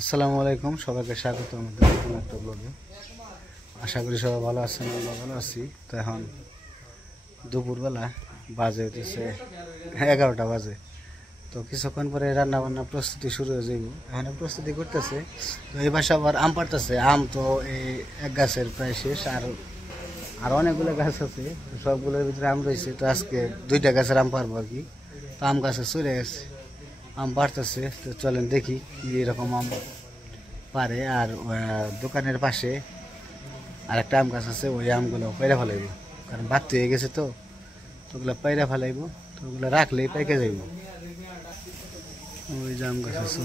আসসালামু আলাইকুম, সবাইকে স্বাগত আমাদের নতুন একটা ব্লগে। আশা করি সবাই ভালো আছেন, আমরা ভালো আছি। তো এখন দুপুরবেলা বাজে হইতেছে 11টা বাজে। তো কিছুক্ষণ পরে রান্না বান্না প্রস্তুতি শুরু হয়ে যাইব। এখানে প্রস্তুতি করতেছে। তো এই পাশে আবার আম পাড়তেছে। আম তো এই এক গাছের প্রায় শেষ, আর অনেকগুলো গাছ আছে, সবগুলোর ভিতরে আম রয়েছে। তো আজকে 2টা গাছের আম পারবো আর কি। তো আম গাছে চলে গেছে, আম পাড়তেছে। তো চলেন দেখি কি এরকম আম পারে। আর দোকানের পাশে আর একটা আম গাছ আছে, ওই আমগুলো পাইরা ফেলাইব, কারণ বাড়তি হয়ে গেছে। তো ওগুলো পাইরা ফেলাইব, তো ওগুলো রাখলেই পাইকে যাইব। ওই যে আম গাছ আছে।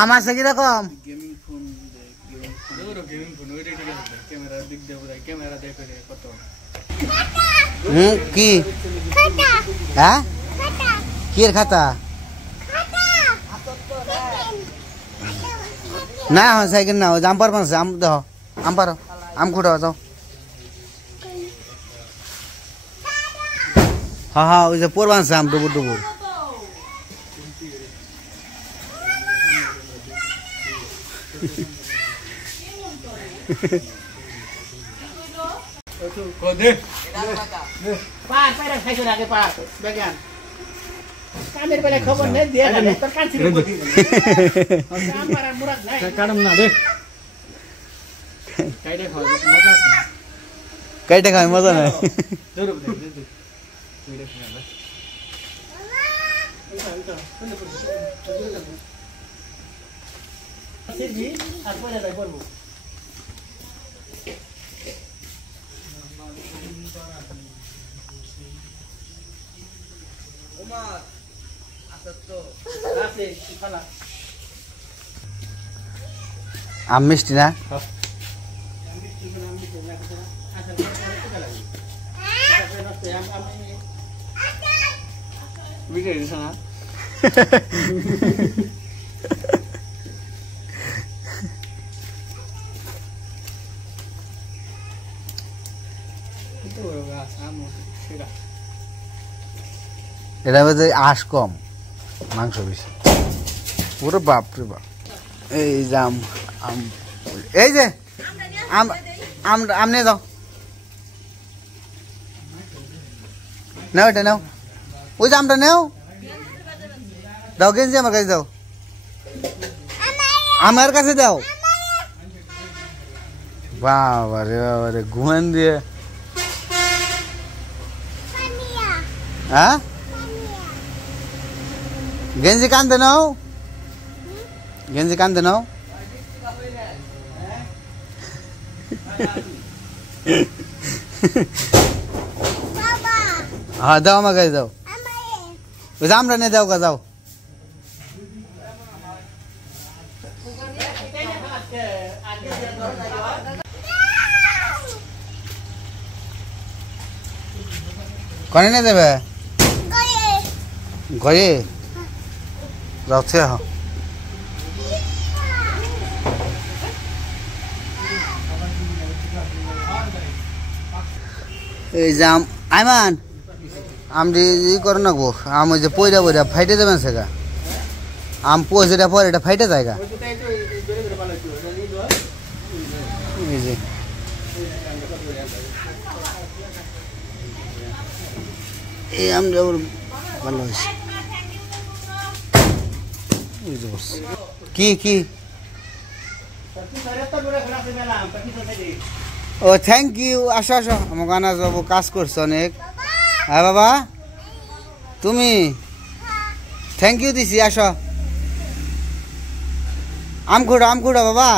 আম আছে কিরকম? কি হ্যাঁ, কি এর খাতা না? সাইকেল না, ওই আম পারবো না। আম দেহ, আম পারো, আম খুঁড়ো যাও। হ্যাঁ হ্যাঁ, ওই যে পড়বা আছে আম ডুবুর ডুবুর। কামের বেলা খবর নেই দিয়ে গেলে তোর কান ছিল বলি আমার মুরাদ নাই কারণ না রে কাইডে খাও মজা আছে, কাইডে খাও মজা নাই। জরুর দে তুইরে খাওয়া সিরজি আর পরে যাই বলবো। ওমা আম মিষ্টি না? এটা বোধ হয় আঁশ কম, মাংস বেশি। ওরে বাপ রে বাপ। এই যে আম, আম, এই যে আম, আম আম নিয়ে যাও, নাও এটা নাও, ওই যে আমটা নাও, দাও গেঞ্জি আমার কাছে দাও, আমার কাছে দাও। বাবা রে বাবা রে, ঘুমান দিয়ে। হ্যাঁ, গেঞ্জি কান্দে নাও, গেঞ্জি কান্দে নাও। হ্যাঁ দাও, আমার কাছে দাও, ওই যে আমরা নিয়ে দাও গা, যাও। কনে নিয়ে দেবে? ঘরে যাচ্ছে। এই যে আম, আইমান আমটি ই করে না গো, আম ওই যে পয়রা পয়রা ফাইটে যাবেন সেগা। আম পয়সা পরে এটা ফাইটে যায় গা। এই যে এই আমটা ভালো হয়েছে। কি কি? ও থ্যাংক ইউ, আসো আসো, আমার গানা যাবো, কাজ করছো অনেক। হ্যাঁ বাবা, তুমি থ্যাংক ইউ দিছি, আসো। আম খুঁড়ো, আম খুঁড়ো বাবা,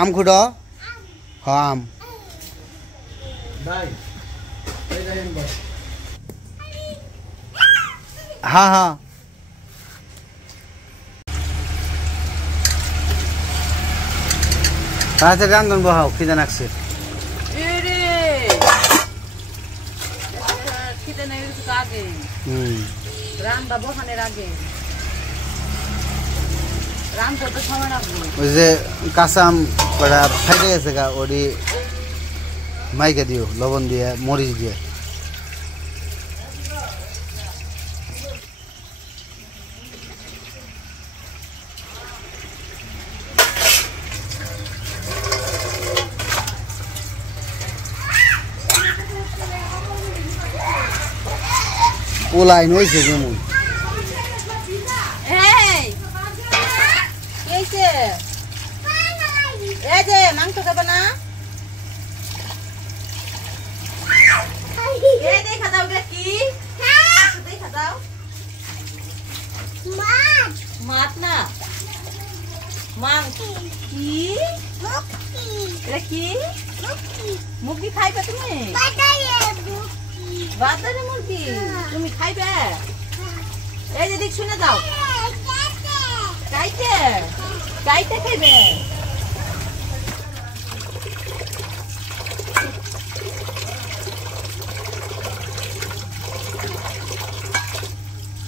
আম খুঁড়ো। হ্যাঁ আম হ্যাঁ হ্যাঁ। তাতে গান গান বহাও, খিদে লাগছে। রান্না বসানোর আগে রান্না করতে সময় লাগবে। ওই যে কাঁচা আম কটা ফাইটে গেছে গা ওটি মাইকে দিও লবণ দিয়ে মরিচ দিয়ে পোলাইন হয়েছে কেমন এই যে মাংস খাবে না এই দেখা দাও কি দেখা দাও মাছ না মাংস কি এটা কি মুরগি খাইবে তুমি বাজারে মুরগি তুমি খাইবে এই যে দেখ শুনে যাও কাইতে কাইতে খাইবে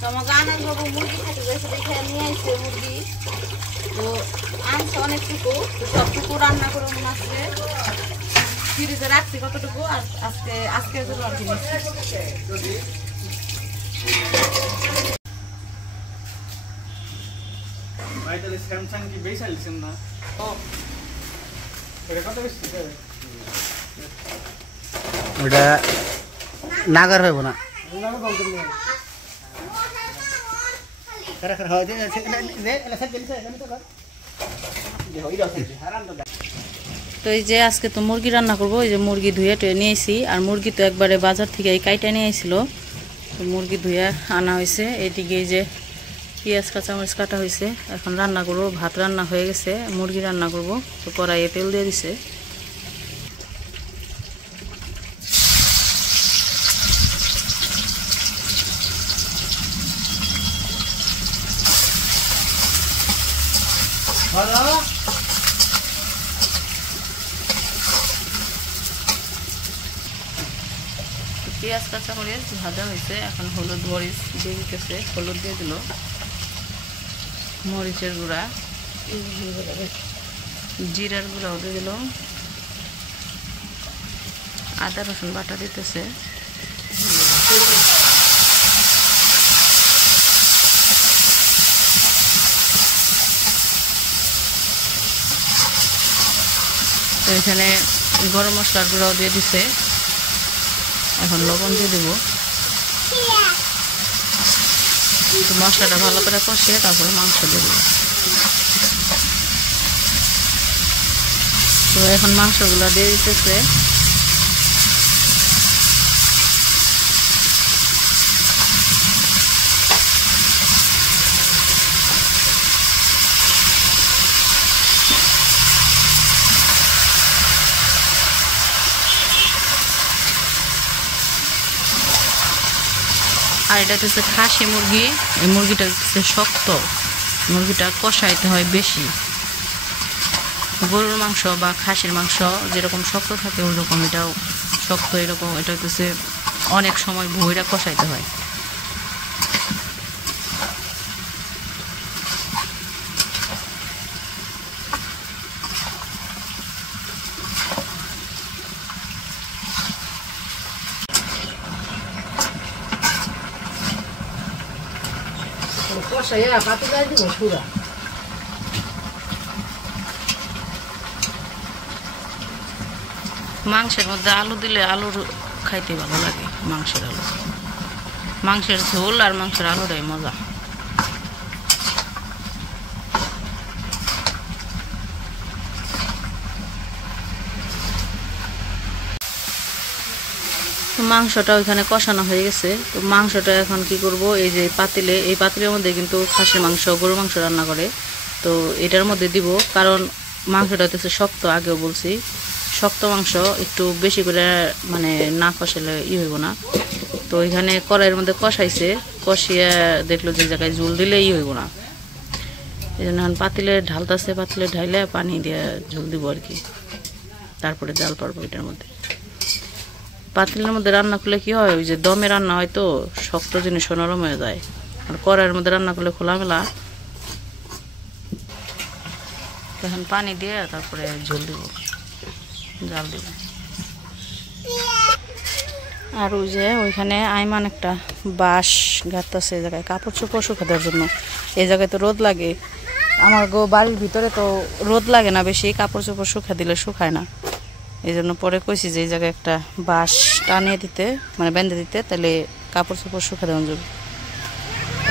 তোমার গানের বাবু মুরগি খাইতে গেছে দেখে নিয়ে আসছে মুরগি তো আনছে অনেকটুকু তো সবটুকু রান্না করে মনে আসছে ফ্রিজে রাখছি কতটুকু আর আজকের জন্য আর কি স্যামসাং কি বেশি আলছেন না এটা কত বেশি ওটা নাগার হইব না তো এই যে আজকে তো মুরগি রান্না করবো এই যে মুরগি ধুয়ে টুয়ে নিয়েছি আর মুরগি তো একবারে বাজার থেকে এই কাইটা নিয়ে আসছিল তো মুরগি ধুয়ে আনা হয়েছে এইদিকে এই যে পেঁয়াজ কাঁচামরিচ কাটা হয়েছে এখন রান্না করবো ভাত রান্না হয়ে গেছে মুরগি রান্না করব তো কড়াইয়ে তেল দিয়ে দিছে পেঁয়াজ কাঁচামরিচ ভাজা হয়েছে এখন হলুদ মরিচ দিয়ে দিতেছে হলুদ দিয়ে দিল মরিচের গুঁড়া জিরার গুঁড়াও দিয়ে দিল আদা রসুন বাটা দিতেছে তো এখানে গরম মশলার গুঁড়াও দিয়ে দিছে এখন লবণ দিয়ে দেব তো মশলাটা ভালো করে কষিয়ে তারপরে মাংস দেব তো এখন মাংসগুলো দিয়ে দিতেছে আর এটা হচ্ছে খাসি মুরগি এই মুরগিটা হচ্ছে শক্ত মুরগিটা কষাইতে হয় বেশি গরুর মাংস বা খাসির মাংস যেরকম শক্ত থাকে ওইরকম এটাও শক্ত এরকম এটা হচ্ছে অনেক সময় ভুঁইরা কষাইতে হয় মাংসের মধ্যে আলু দিলে আলুর খাইতে ভালো লাগে মাংসের আলু মাংসের ঝোল আর মাংসের আলুটাই মজা মাংসটা ওইখানে কষানো হয়ে গেছে তো মাংসটা এখন কি করব এই যে পাতিলে এই পাতিলের মধ্যে কিন্তু খাসির মাংস গরুর মাংস রান্না করে তো এটার মধ্যে দিব কারণ মাংসটা হচ্ছে শক্ত আগেও বলছি শক্ত মাংস একটু বেশি করে মানে না কষালে হইব না তো এখানে কড়াইয়ের মধ্যে কষাইছে কষিয়ে দেখলো যে জায়গায় ঝোল দিলে হইব না এই জন্য এখন পাতিলে ঢালতেছে পাতিলে ঢাইলে পানি দিয়ে ঝোল দিব আর কি তারপরে জাল পারবো এটার মধ্যে পাতিলের মধ্যে রান্না করলে কি হয় ওই যে দমে রান্না হয় তো শক্ত জিনিস নরম হয়ে যায় আর কড়াইয়ের মধ্যে রান্না করলে খোলামেলা এখন পানি দিয়ে তারপরে ঝোল দিব, জাল দিব। আর ওই যে ওইখানে আইমান একটা বাঁশ গাঁথতেছে এই জায়গায় কাপড় চোপড় শুকানোর জন্য। এই জায়গায় তো রোদ লাগে, আমার বাড়ির ভিতরে তো রোদ লাগে না বেশি, কাপড় চোপড় শুকা দিলে শুকায় না। এই জন্য পরে কইছি যে এই জায়গায় একটা বাঁশ টানিয়ে দিতে, মানে বেঁধে দিতে, তাহলে কাপড় চোপড় শুকা দেওয়া যাবে।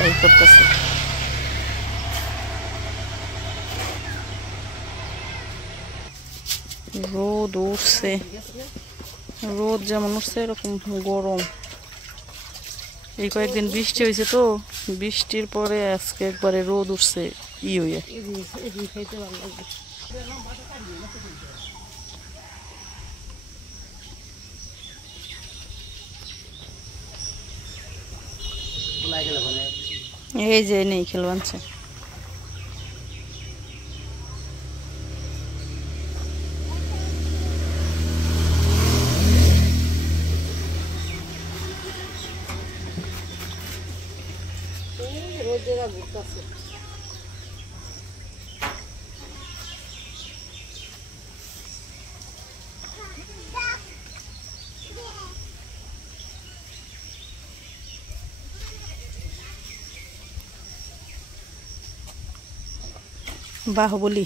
এই করতেছে। রোদ উঠছে, রোদ যেমন উঠছে এরকম গরম। এই কয়েকদিন বৃষ্টি হয়েছে তো, বৃষ্টির পরে আজকে একবারে রোদ উঠছে হয়ে। এই যে নেই খেলবানছে। বাহুবলী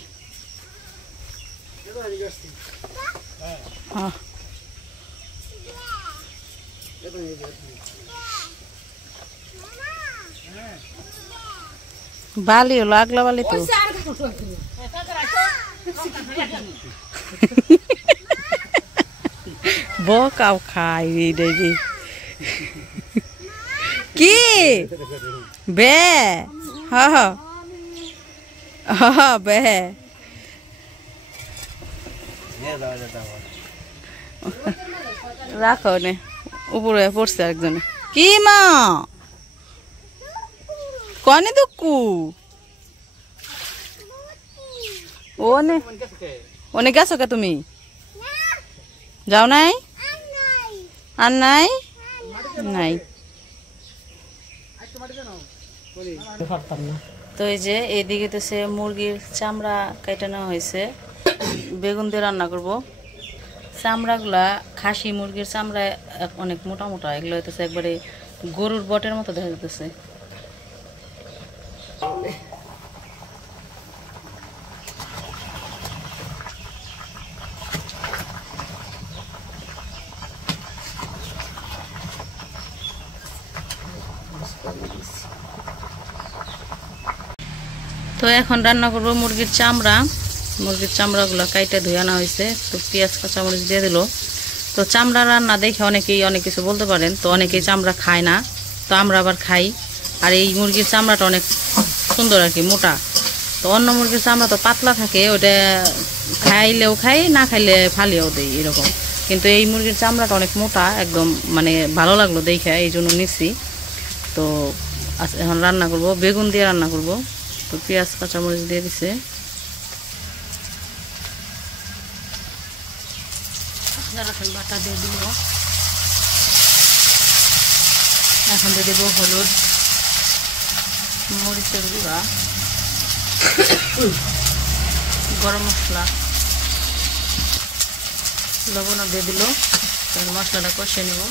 বালি হলো, আগলা বালি তো। বকাও খাই দেখি কি বে, বে রাখো নে, উপরে পড়ছে আরেকজনে। কি মা কনে দুঃখু ওনে ওনে গেছো কে তুমি? যাও নাই? আর নাই? নাই। তো এই যে এইদিকে তো সে মুরগির চামড়া কেটে নেওয়া হয়েছে, বেগুন দিয়ে রান্না করব। চামড়াগুলা খাসি মুরগির চামড়া অনেক মোটা মোটা, এগুলো হইতেছে একবারে গরুর বটের মতো দেখা যেতেছে। তো এখন রান্না করব মুরগির চামড়া। মুরগির চামড়াগুলো কাইটে ধুয়ে আনা হয়েছে, তো পেঁয়াজ কাঁচামরিচ দিয়ে দিল। তো চামড়া রান্না দেখে অনেকেই অনেক কিছু বলতে পারেন, তো অনেকেই চামড়া খায় না, তো আমরা আবার খাই। আর এই মুরগির চামড়াটা অনেক সুন্দর আর কি, মোটা। তো অন্য মুরগির চামড়া তো পাতলা থাকে, ওটা খাইলেও খাই, না খাইলে ফালিয়েও দেই এরকম। কিন্তু এই মুরগির চামড়াটা অনেক মোটা একদম, মানে ভালো লাগলো দেখে, এই জন্য নিচ্ছি। তো এখন রান্না করব, বেগুন দিয়ে রান্না করব। তো পেঁয়াজ কাঁচামরিচ দিয়ে দিছে, রসুন বাটা দিয়ে দিব। এখন দিয়ে দেবো হলুদ, মরিচের গুঁড়া, গরম মশলা, লবণও দিয়ে দিল। মশলাটা কষিয়ে নেব।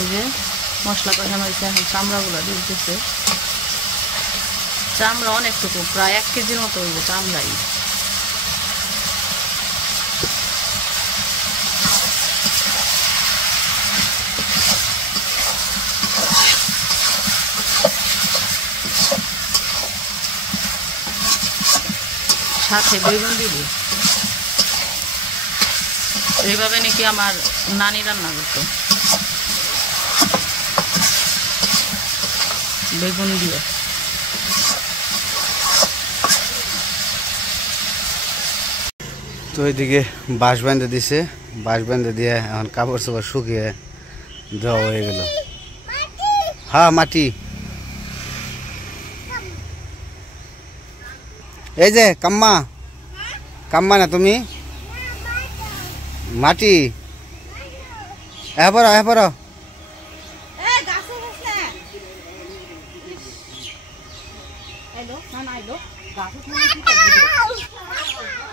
এই যে মশলা কষানো হয়েছে, এখন চামড়াগুলো দিয়ে দিতেছে। চামড়া অনেকটুকু, প্রায় 1 কেজির মতো হইব চামড়াই। সাথে বেগুন দিব। এইভাবে নাকি আমার নানি রান্না করতো, বেগুন দিয়ে। তো ওইদিকে বাঁশ বেঁধে দিছে, বাঁশ বেঁধে দিয়ে এখন কাপড় চোপড় শুকিয়ে দেওয়া হয়ে গেল। হ্যাঁ মাটি, এই যে কাম্মা, কাম্মা না তুমি? মাটি এবার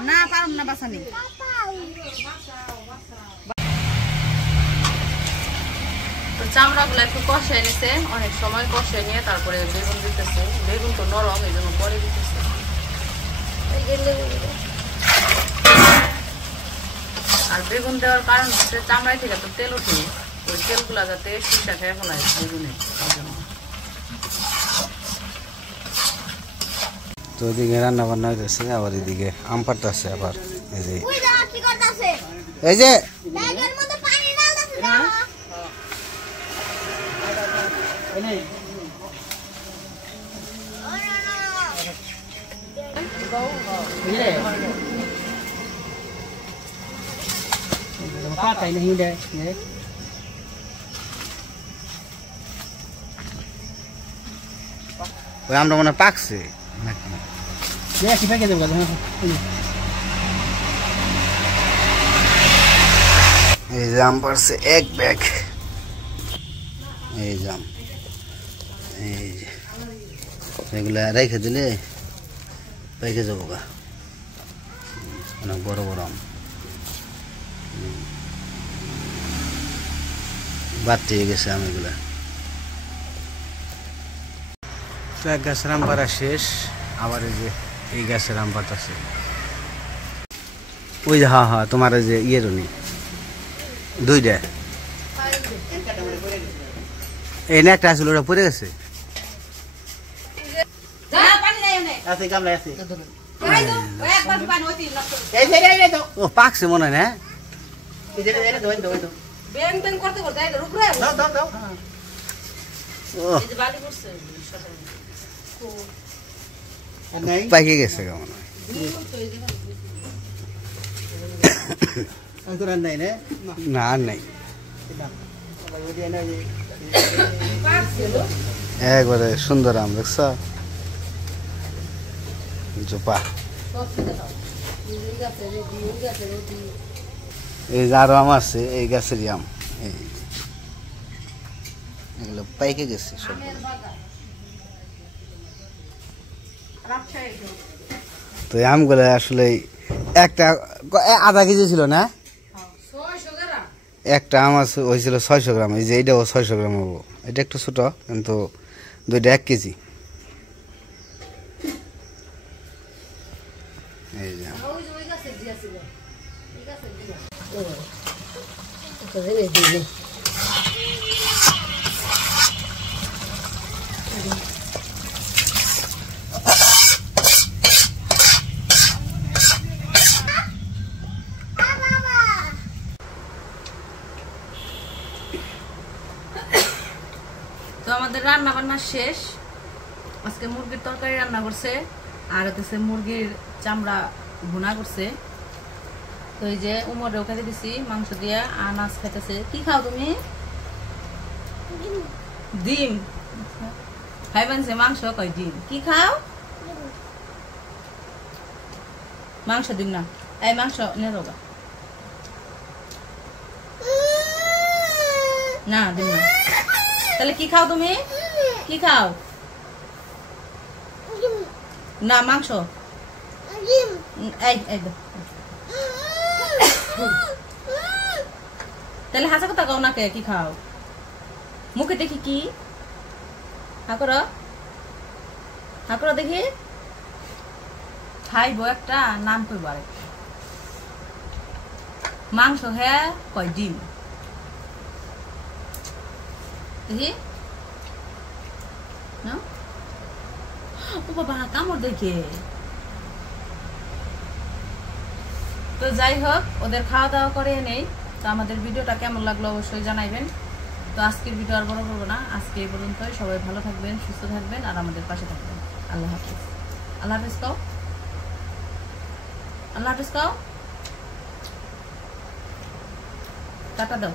না পারুম না বাসানি তো চামড়াগুলো একটু কষাই নিছে, অনেক সময় কষাই নিয়ে তারপরে বেগুন দিতেছে। বেগুন তো নরম, এই জন্য পরে দিতেছে। আর বেগুন দেওয়ার কারণ হচ্ছে চামড়ায় থেকে তো তেল ওঠে, ওই তেলগুলা যাতে শুষা খেয়ে ফেলায় বেগুনে। তো ওইদিকে রান্না বান্না হইতেছে, আবার এদিকে আম পাড়তেছে। আবার এই যে Pakai nih udah, ya. ওই আমটা মনে হয় পাকছে নাকি? Ya, sih pakai tuh kalau ini. এই যে আম পারছে এক ব্যাগ। এই যে আম, এই যে এগুলা রেখে দিলে পেকে যাবো গা। অনেক বড় বড় আম, বাড়তে গেছে আম এগুলা। তো এক গাছের আম পাড়া শেষ, আবার এই যে এই গাছের আম পাড়তেছে। ওই যে হ্যাঁ হ্যাঁ, তোমার যে ইয়ের নি দুইটা, এই না একটা আসলে ওটা পড়ে গেছে। Asik kamu asik. Ini tuh. ও পাকছে মনে হয় না? Ini tuh. ব্যাং ব্যাং করতে করতে এটা রুকরে Tuh. ও এই যে বালি করছে Aneh. পাইকে গেছে কেমন হয়। Angkur aneh nih. না আর নাই, Kalau dia nih. একবারে সুন্দর আম দেখছ, জোপা। এই যে আরো আম আছে এই গাছেরই আম, এই এগুলো পাইকে গেছে সব। তো এই আমগুলো আসলে একটা আধা কেজি ছিল না, একটা আম আছে হয়েছিল 600 গ্রাম। এই যে এইটাও 600 গ্রাম হবো, এটা একটু ছোট কিন্তু দুইটা 1 কেজি। এই যে আম। তো আমাদের রান্না বান্না শেষ। আজকে মুরগির তরকারি রান্না করছে, আর হচ্ছে মুরগির চামড়া ভুনা করছে। তো এই যে উমরেও খেতে দিছি মাংস দিয়া, আনাজ খাইতেছে। কি খাও তুমি? ডিম খাই বানছে, মাংস কয় ডিম। কি খাও? মাংস ডিম না, এই মাংস নে রোগা না, ডিম না। তাহলে কি খাও তুমি? কি খাও? না মাংস। এই এই তাহলে হাসা কথা কও না কে? কি খাও? মুখে দেখি কি হাকর হাকর দেখি। খাইব একটা নাম কইব আরে মাংস। হ্যাঁ কয় ডিম দেখি না। ও বাবা কামড় দেখে। তো যাই হোক, ওদের খাওয়া দাওয়া করে নেই। তো আমাদের ভিডিওটা কেমন লাগলো অবশ্যই জানাইবেন। তো আজকের ভিডিও আর বড় করবো না, আজকে এই পর্যন্তই। সবাই ভালো থাকবেন, সুস্থ থাকবেন, আর আমাদের পাশে থাকবেন। আল্লাহ হাফিজ। আল্লাহ হাফিজ কও, আল্লাহ হাফিজ কও, টাটা দাও।